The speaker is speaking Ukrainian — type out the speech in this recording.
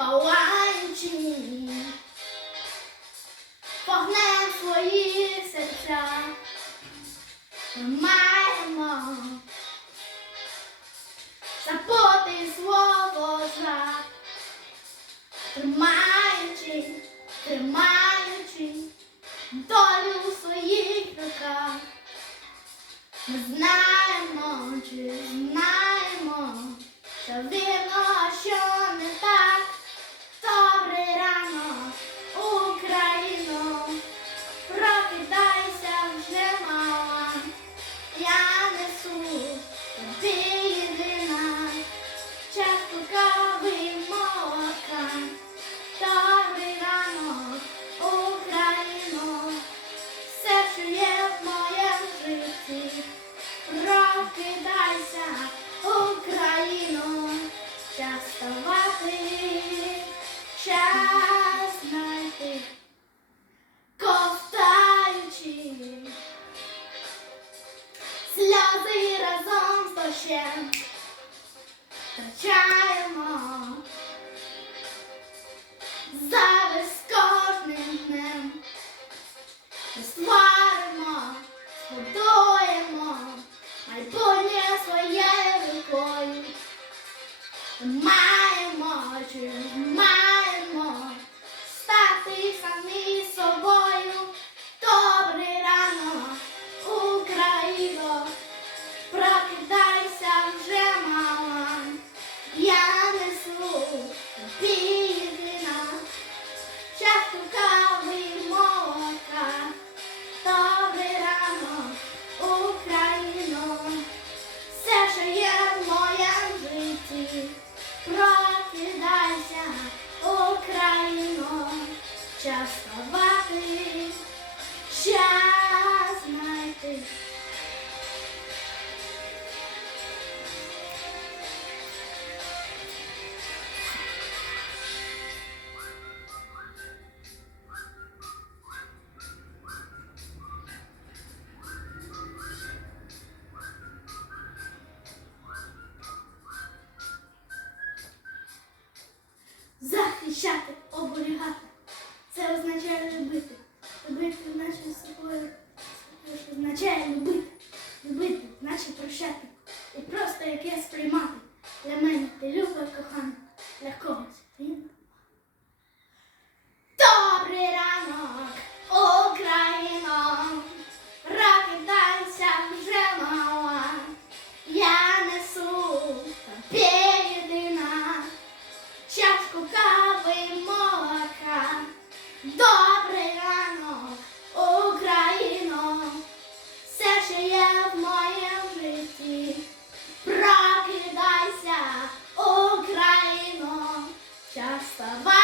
палаючи, вогнем свої серця. Маємо забути свого зла, тримаючи, тримаючи долю у своїх руках. Ми знаємо, що вірно, що дощем втрачаємо зависть кожним днем. Сваримо, збудуємо майбутнє своєю рукою. Маємо чи маємо тобі єдина, чашку кави молока. Добрий ранок, Україно, все, що в моєму житті. Прокидайся, Україно, час вставати, час захищати, оберігати. Це означає любити. Любити значить з собою. Означає любити. Любити, значить прощати. І просто якесь сприймати. Для мене ти любов, кохана. щаслива.